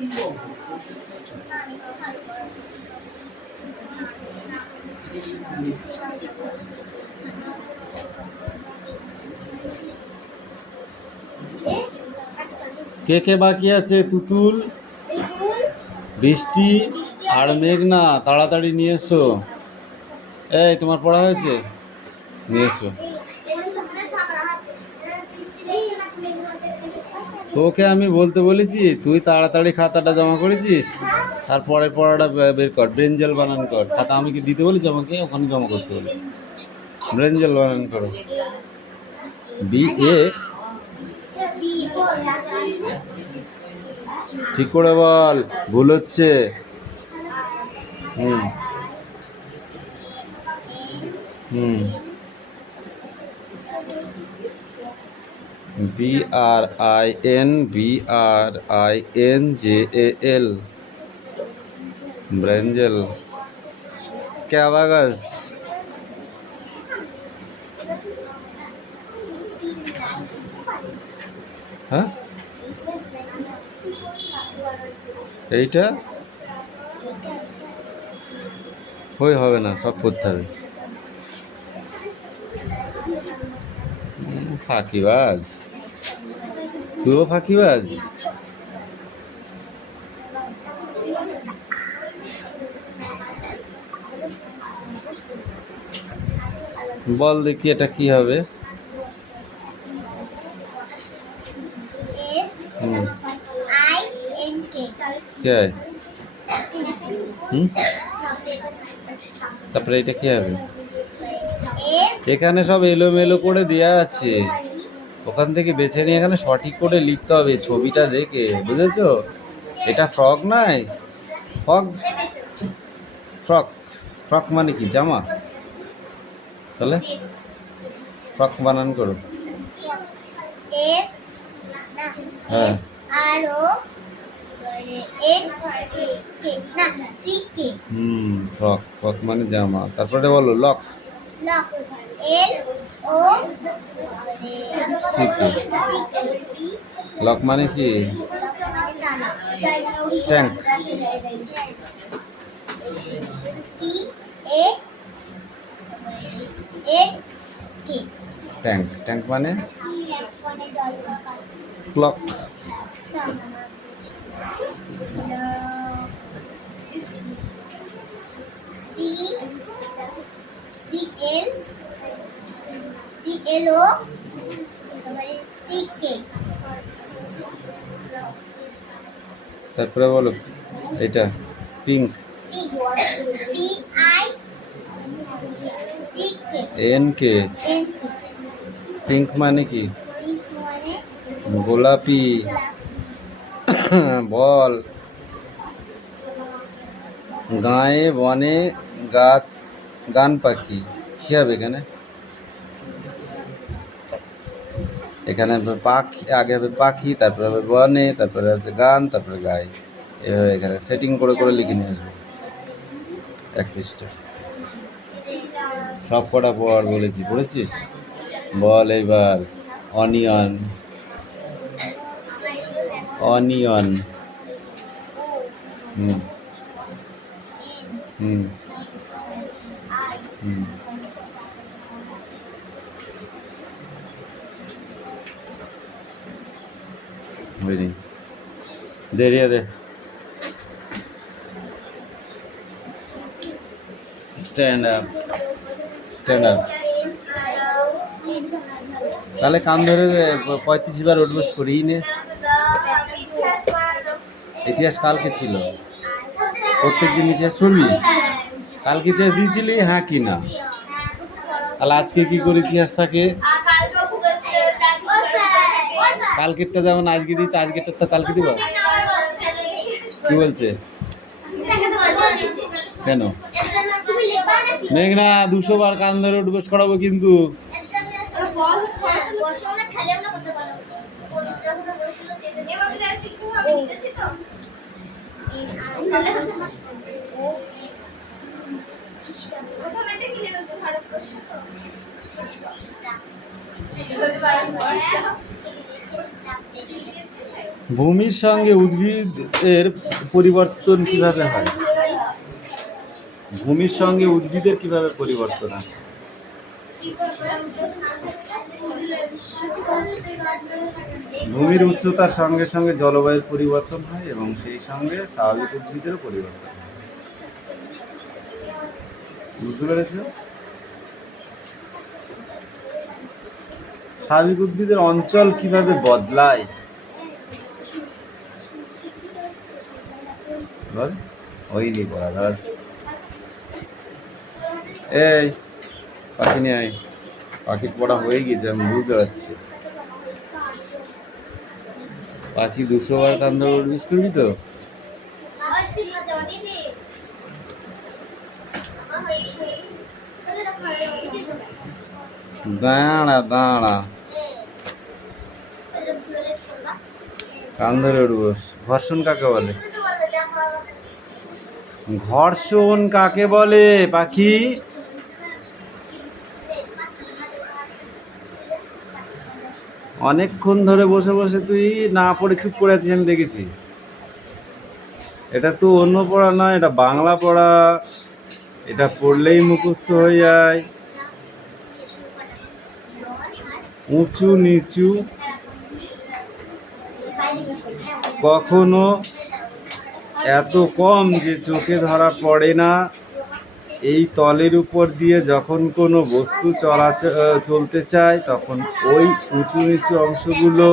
কে কে বাকি আছে? তুতুল, বৃষ্টি আর মেঘনা, তাড়াতাড়ি নিয়ে এসো। এই তোমার পড়া হয়েছে? নিয়ে এসো। তোকে আমি বলতে বলেছি, তুই তাড়াতাড়ি খাতাটা জমা করেছিস, তারপরে পড়াটা বের কর, ব্রেঞ্জেল বানান কর। খাতা আমি কি দিতে বলেছি? আমাকে ওখানে জমা করতে বলেছি। ব্রেঞ্জেল বানান করো। বি এ ঠিক করে বল, ভুল হচ্ছে। হুম হুম BRINBRINJAL, ব্রেঞ্জেল। ক্যাভাগাস, হ্যাঁ এইটা হবে না, সব করতে হবে। ফাঁকিবাজ, তুইও ফাঁকিবাজ। বল দেখি এটা কি হবে? তারপরে এটা কি হবে? এখানে সব এলোমেলো করে দেয়া আছে, ওখান থেকে বেছে নিয়ে এখানে সঠিক করে লিখতে হবে ছবিটা দেখে, বুঝেছো? এটা ফ্রক নাই, ফ্রক, ফ্রক, ফ্রক মানে কি? জামা। তাহলে ফ্রক বানান করো। হ্যাঁ ফ্রক, ফ্রক মানে জামা। তারপরে বলো লক, লক মানে কি? ট্যাঙ্ক, ট্যাঙ্ক, ট্যাঙ্ক মানে ক্লক। তারপরে বলো এটা পিঙ্ক, NK, পিঙ্ক মানে কি? গোলাপি। বল গায়ে বনে গান পাখি, কি হবে এখানে? এখানে পাখি, আগে হবে পাখি, তারপরে হবে বনে, তারপরে হচ্ছে গান, তারপরে গায়ে। এভাবে এখানে সেটিং করে করে লিখে নিয়ে আসবে এক পৃষ্ঠা। সব কটা পড় বলেছি, পড়েছিস? বল এইবার অনিয়ন, অনিয়ন। হুম হুম হুম হয়নি, দেরিয়ে দে। Stand up, stand up. তাহলে কান ধরে 35 বার উঠবস করিই নে। ইতিহাস কালকে ছিল, প্রত্যেকদিন ইতিহাস পড়বি? কালকে ইতিহাস দিয়েছিলি, হ্যাঁ কি না? তাহলে আজকে কি করে ইতিহাস থাকে? কালকেরটা যেমন আজকে দিচ্ছে, আজকেরটা তো কালকে দিব। কি বলছে? কেন? মেঘনা 200 বার কান ধরে উঠবস করাবো কিন্তু। ভূমির সঙ্গে উদ্ভিদের পরিবর্তন কিভাবে হয়? ভূমির সঙ্গে উদ্ভিদের কিভাবে পরিবর্তন হয়? ভূমির উচ্চতার সঙ্গে সঙ্গে জলবায়ুর পরিবর্তন হয় এবং সেই সঙ্গে স্বাভাবিক উদ্ভিদেরও পরিবর্তন হয়। বুঝতে পেরেছ? স্বাভাবিক উদ্ভিদের অঞ্চল কিভাবে বদলায়? বল, হয়নি পড়া ধর। এই পাখি নিয়ে আয়, পাখির পড়া হয়ে গেছে, আমি বুঝতে পারছি। পাখি 200 বার কান ধরে উঠবিস করবি তো? দাঁড়া দাঁড়া, কান ধরে উঠবস। ঘর্ষণ কাকে বলে? ঘর্ষণ কাকে বলে পাখি? অনেকক্ষণ ধরে বসে বসে তুই না পড়ে চুপ করে আছিস, আমি দেখেছি। এটা তো অন্য পড়া নয়, এটা বাংলা পড়া। এটা পড়লেই মুখস্থ হয়ে যায়। উঁচু নিচু, কখনো এত কম যে চোখে ধরা পড়ে না, এই তলের উপর দিয়ে যখন কোনো বস্তু চলতে চায় তখন ওই উঁচু নিচু অংশগুলো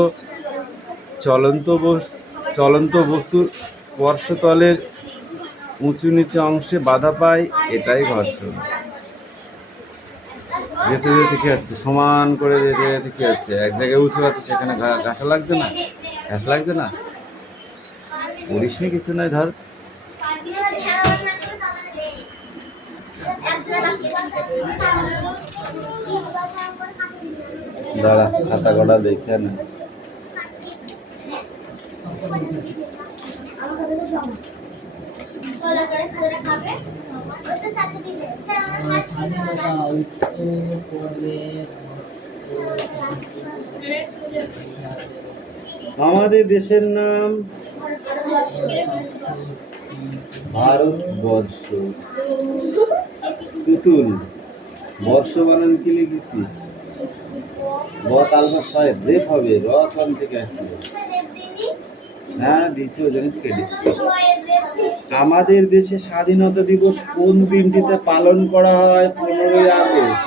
চলন্ত বস্তুর স্পর্শতলের উঁচু নিচু অংশে বাধা পায়, এটাই ঘর্ষণ। যেতে যেতে কি হচ্ছে, সমান করে যেতে যেতে কি হচ্ছে, এক জায়গায় উঁচু আছে সেখানে ঘাসা লাগছে না? ঘাস লাগছে না? পড়িস নি কিছু নয়, ধর। দাঁড়া, খাতা কটা দেখে না। আমাদের দেশের নাম ভারতবর্ষ। তুতুল, বর্ষ বানান কি লিখেছিস? আলফা সাহেব রেপ হবে, রন থেকে আসবে। হ্যাঁ দিচ্ছি, ওই জন্য কেটে দিচ্ছি। আমাদের দেশে স্বাধীনতা দিবস কোন দিনটিতে পালন করা হয়? 15ই আগস্ট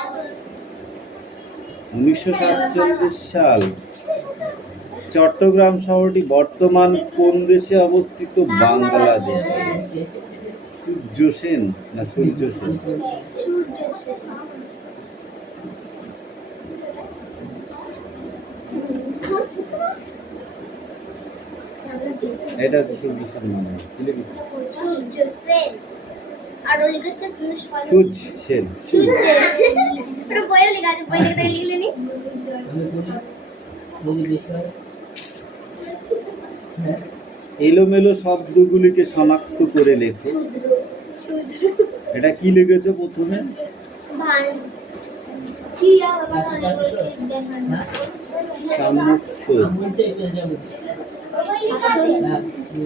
1947 সাল। চট্টগ্রাম শহরটি বর্তমান কোন দেশে অবস্থিত? বাংলাদেশ। সূর্য সেন না সূর্য সেন? এটা হচ্ছে সূর্য সেন মানে কি লিখেছিস? সূর্য সেন। আর ও লিখেছে সূর্য সেন। সূর্য সেন পুরো বইয়ে লেখা আছে, বই দেখে লিখলেনি। এলোমেলো শব্দগুলিকে শনাক্ত করে লেখো। এটা কি লিখেছো প্রথমে?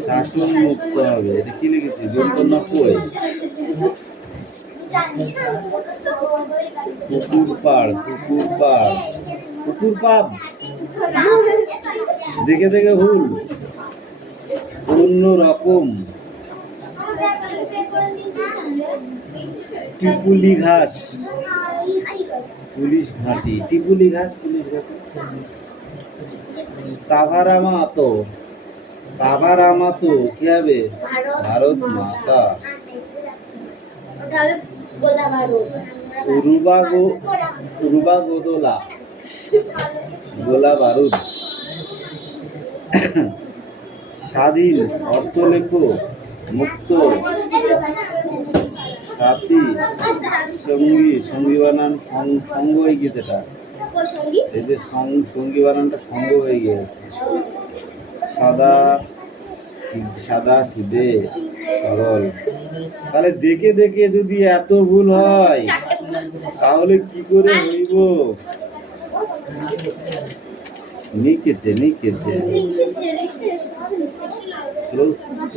শাসন মুক্ত হবে, এটা কি লিখেছি? যন্ত্রণা কই? পুকুর পাড়, পুকুর পাড়, পুকুর পাব। দেখে দেখে ভুল। অন্য রকম। টিপুলি ঘাস, পুলিশ ঘাটি। টিপুলি ঘাস, পুলিশ ঘাটি। তাভারামাতো, তাভারামাতো কি হবে? ভারত মাতা। উরুবা গোদলা, গোলা বারুদ। স্বাধীন অর্থ লেখো। মুক্ত, সাথী, সঙ্গী, সঙ্গী বানান সঙ্গ হয়ে গিয়েছে। এটা এই যে সঙ্গী বানানটা সঙ্গ হয়ে গিয়েছে। সাদা, সাদা সিধে সরল। তাহলে দেখে দেখে যদি এত ভুল হয় তাহলে কি করে হইব? লিখেছে প্রস্তুত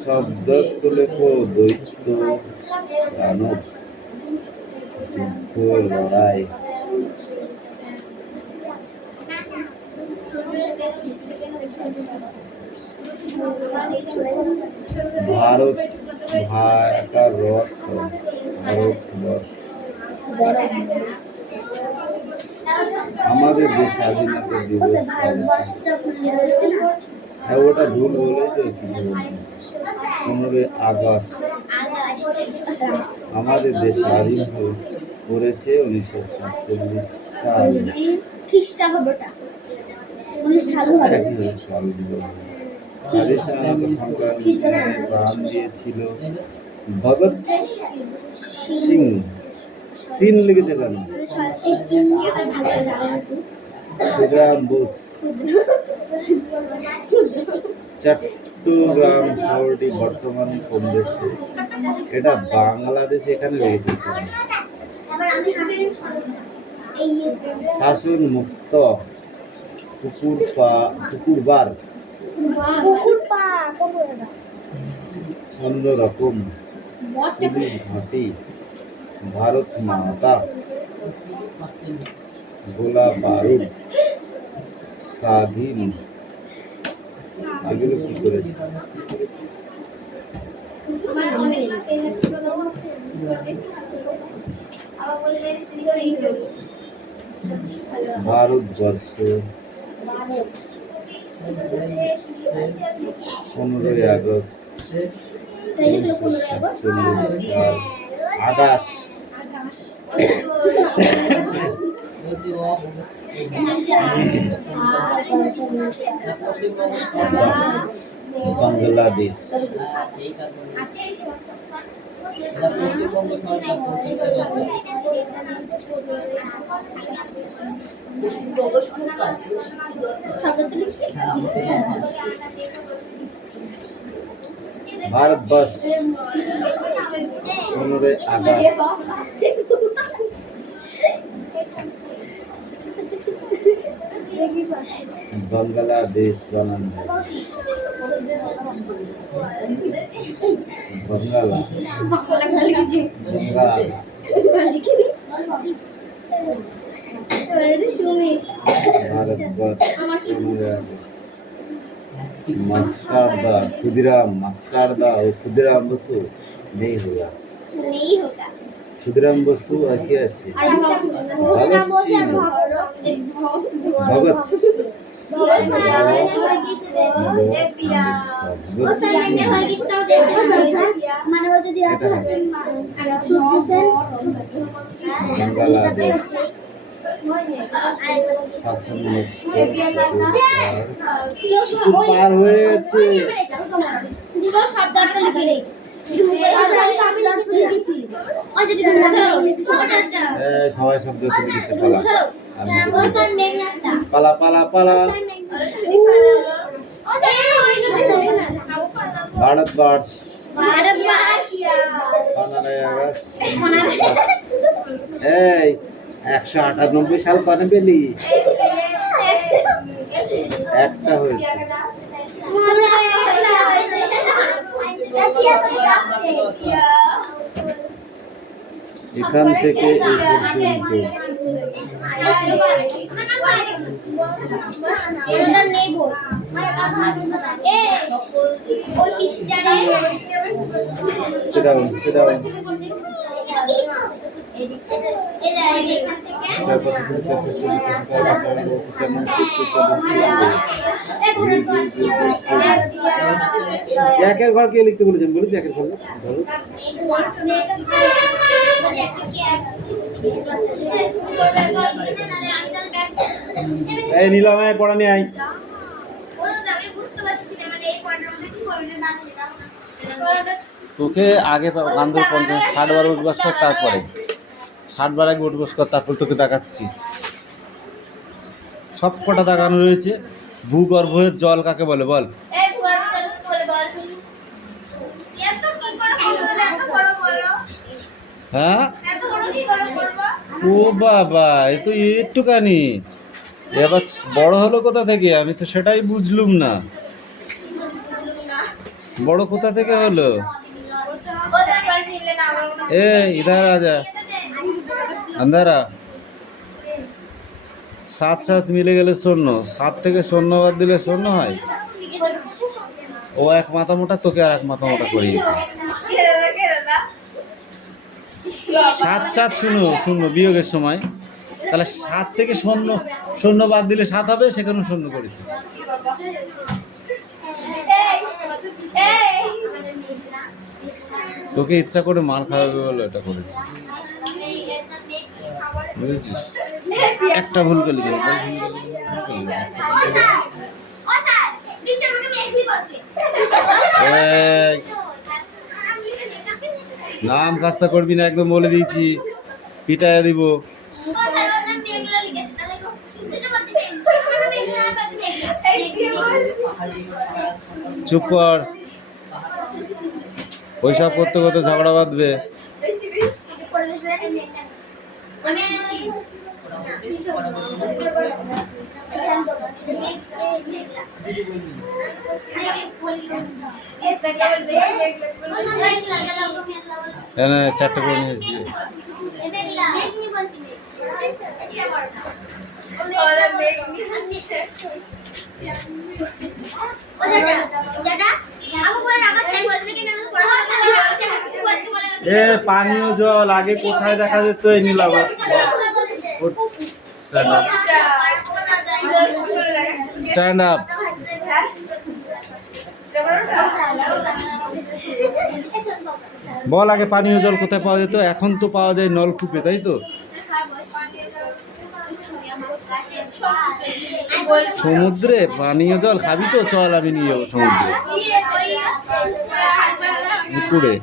শব্দ লেখো দৈত্য দানব যুদ্ধ লড়াই ভারত ভাটার রথ ভারতবর্ষ আমাদের দেশ স্বাধীনতা দিবস হ্যাঁ ওটা ভুল বলে তো 15 আগস্ট আমাদের দেশ স্বাধীন করেছে 1947 সাল খ্রিস্টাব্দটা 19 সাল হবে স্বাধীনতা সংগ্রামে প্রাণ দিয়েছিল ভগৎ সিং সিন লিখেছে কেন ক্ষুদিরাম বোস চট্টগ্রাম শহরটি বর্তমানে কোন দেশে এটা বাংলাদেশে এখানে রয়েছে শাসন মুক্ত পুকুরবার অন্যরকম পুলিশ ঘাঁটি ভারত মাতা গোলা বারুদ স্বাধীন এগুলো কি করেছিস ভারতবর্ষ 15 আগস্ট 1947 আকাশ বাংলাদেশ ভারতবর্ষ 15 আগস্ট বাংলাদেশ বানানো বাংলা मस्टरदा और खुदराम बसु नहीं होगा खुदराम बसु और क्या अच्छे भगत सिंह भगत बांग्लादेश শাসন পার হয়েছে সবাই শব্দ পালা পালা পালা ভারতবর্ষ 15 আগস্ট এই 198 সাল কবে পেলি একটা হয়েছে এখান থেকে এই পর্যন্ত একের ঘর কে লিখতে বলেছেন বলেছি একের ঘর ধরো এই নীলমায় পড়া নিয়ে আই তোকে আগে বান্ধব 50-60 বার উঠবাস কর তারপরে 60 বার আগে উঠবাস কর তারপর তোকে দেখাচ্ছি সব কটা দেখানো রয়েছে ভূগর্ভের জল কাকে বলে বল হ্যাঁ ও বাবা, এ তো একটুখানি, এবার বড় হলো কোথা থেকে? আমি তো সেটাই বুঝলুম না। বড় কোথা থেকে হলো? এ ইধার আজা, আন্ধারা। সাত সাত মিলে গেলে শূন্য, সাত থেকে শূন্য বাদ দিলে শূন্য হয়। ও এক মাথা মোটা, তোকে আর এক মাথা মোটা করিয়েছে। সাত সাত শূন্য শূন্য বিয়োগের সময়, তাহলে সাত থেকে শূন্য শূন্য বাদ দিলে সাত হবে, সেখানেও শূন্য করেছে। তোকে ইচ্ছা করে মার খাওয়াবে বলে এটা করেছে, বুঝেছিস? একটা ভুল করলি কেন? এই, নাম কাজটা করবি না, একদম বলে দিয়েছি, পিটাইয়া দিব। চুপ কর, ওইসব করতে করতে ঝগড়া বাঁধবে। এনে চারটে করে নিয়ে আসবি। এ পানীয় জল আগে কোথায় দেখা যেত? এই নিলাম। Stand up. বল আগে পানীয় জল কোথায় পাওয়া যেত? এখন তো পাওয়া যায় নলকূপে, তাই তো? সমুদ্রে পানীয় জল খাবি তো? চল আমি নিয়ে যাবো সমুদ্রে। পুকুরে,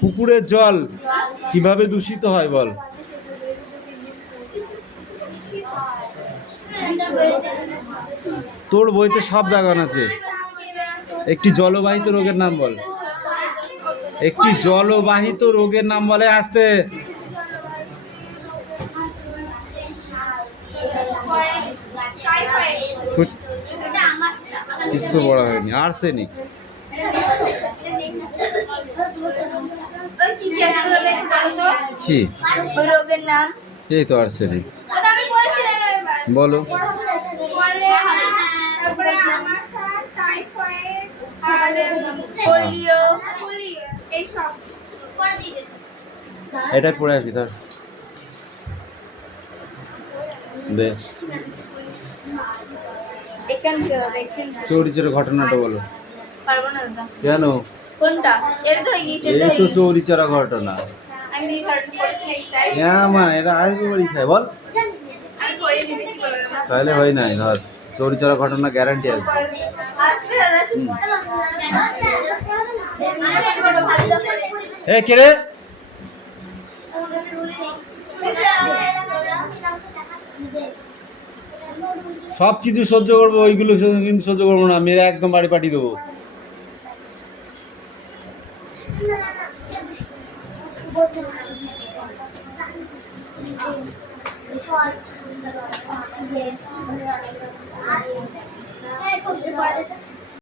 পুকুরের জল কিভাবে দূষিত হয় বল? তোর বইতে সব জায়গায় আছে। একটি জলবাহিত রোগের নাম বল। একটি জলবাহিত রোগের নাম বলে। আসতে কিছু বড় হয়নি। আর্সেনিক। কি রোগের নাম? এই তো আর্সেনিক। বলো। এটাই পড়ে আসবি ধর। দে চৌরি চোরের ঘটনাটা বলো। পারবো না দাদা। কেন? কোনটা? এটা তো হয়ে গিয়েছে। এই তো চৌরি চোরা ঘটনা। আমি ঘটনা পড়ছি তাই। হ্যাঁ মা, এটা আসবে বাড়ি খায় বল। আমি পড়ে দিতে কি বলো দাদা? তাহলে হয় নাই, ধর চৌরি চোরা ঘটনা গ্যারান্টি আসবে। আসবে দাদা, শুনুন। এ কে রে? সব কিছু সহ্য করবো, ওইগুলো কিন্তু সহ্য করবো না। মেরে একদম বাড়ি পাঠিয়ে দেবো। অক্সিজেন